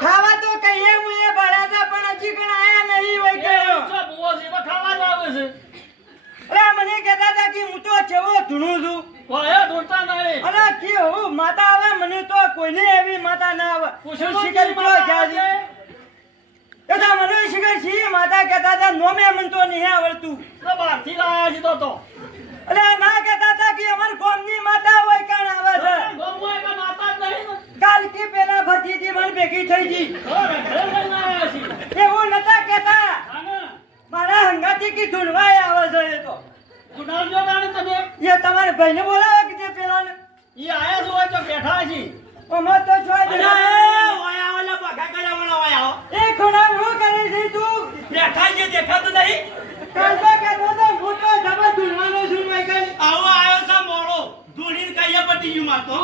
ખાવા તો કહીએ હું એ ભરાતા પણ હજી કણ આયા નહીં હોય ગયો અરે મને કહેતા હતા કે હું તો ચેવો ધૂણું છું અરે કે હું માતા આવે મને તો કોઈને એવી માતા ના આવે શિખર તો જાજી કદા મને શિખર છી માતા કહેતા હતા નોમે મન તો નહીં આવડતું અરે ના કહેતા હતા કે અમાર ગામની માતા હોય કાણ આવે છે કાલ કી પેલા ભતીજી મને ભેગી થઈ ગઈ એવું નતા કહેતા મારા હંગાથી કી ધૂણવાય આવે છે એ તો એ તમારે ભાઈને બોલાવો કે તે પેલાને અમાર તો જોઈ દે એ ખોડા હું કરે છે તું દેખાતું નહીં કાલબા કહેતો તો હું તો જબર ધૂણવાનો છું મેં કઈ આવો આયો છે મોળો ધૂણીને કહીએ પટી ગયું મારતો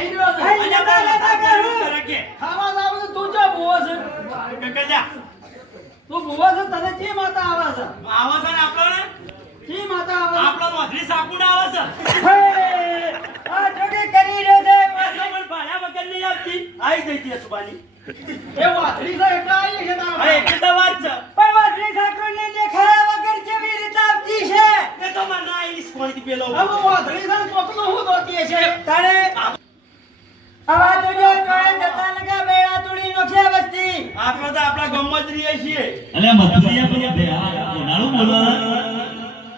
અહીં જતા જતા કરું ગગજા આવો છે ને આપણો મોઢરી સાકુડા આવે છે આ જોડે કરી રહ્યો છે પણ ભાડા વગર નહીં આવતી આવી જઈ સુબાની એ વાતડી તો એટલે આવી છે તારા અરે એટલે તો વાત છે પણ વાદળી ઠાકોરને દેખાયા વગર કેવી રીતે આવતી છે એ તો મને ના ઈસ કોઈથી પેલો હવે વાતડી તો કોકનો હું દોતી છે તારે આવા તો જો જોડે જતા લગા બેડા તોડી નો છે વસ્તી આપણે તો આપણા ગામમાં જ રહીએ છીએ અલે મથુરિયા પર બે કોનાળું બોલો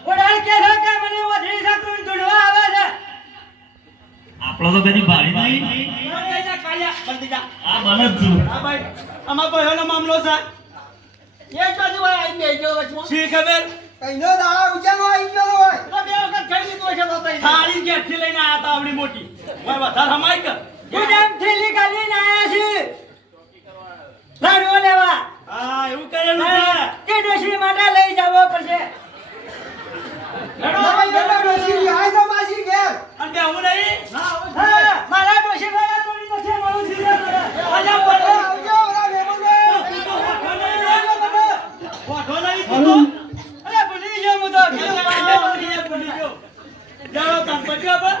ઓડાળ કે છે કે મને વાદળી ઠાકોર ધૂળવા આવે છે આપણો તો કદી ભાડી નહીં કાળિયા બંધી જા આ બન જ છું હા ભાઈ અમાર ભાઈઓનો મામલો છે એ બાજુ આવી ગયો વચમાં શી ખબર કઈનો દાડા ઉજાનો આવી ગયો હોય તો બે વખત ખાઈ લીધું છે તો તઈ થાળી ગેઠથી લઈને આયા તા આવડી મોટી ઓય વધારે હમાય કે તું જેમ થેલી કાઢીને આયા છે લાડવો લેવા હા એવું કરેલું છે તે ડોશી માટે લઈ જવો પડશે અને બે હું નહીં હા મારા ડોશી વાળા તોડી તો છે મારું સીધા કરે અલ્યા બોલો ફોટો નહીં તું તો અરે ભૂલી ગયો હું તો ભૂલી ગયો જાઓ કામ પટ્યો પર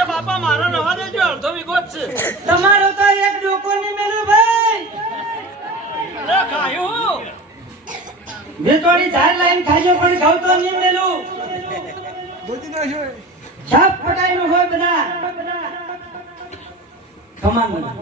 એ બાપા મારો નવા દેજો અડધો વીઘો જ છે. તમારો તો એક ડોકો નહીં મેલું ભાઈ. લે ખાયું. વેચોડી ધાર લાઈન ખાજો પણ ખાવ તો નહીં મેલું. છાપ ફટાઈનું હોય બધા. કમાન બધા.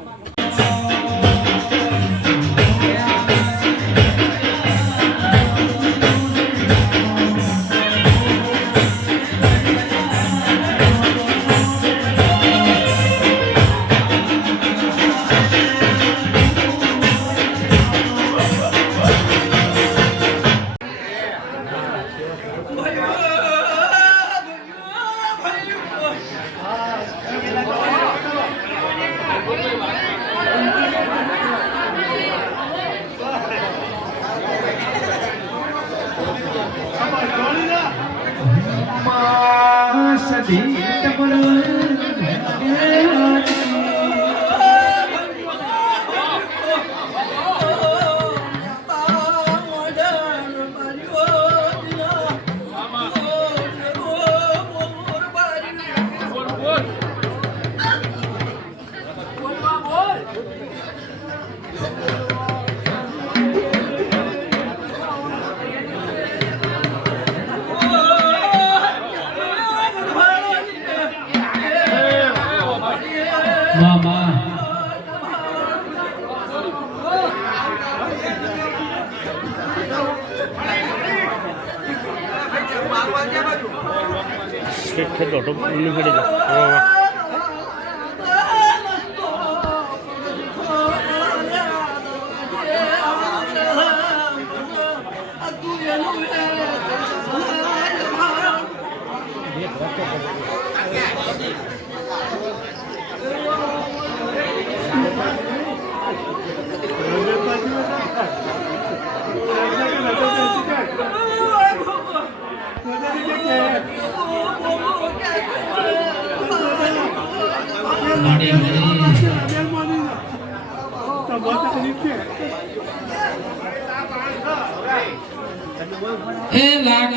એ લાગ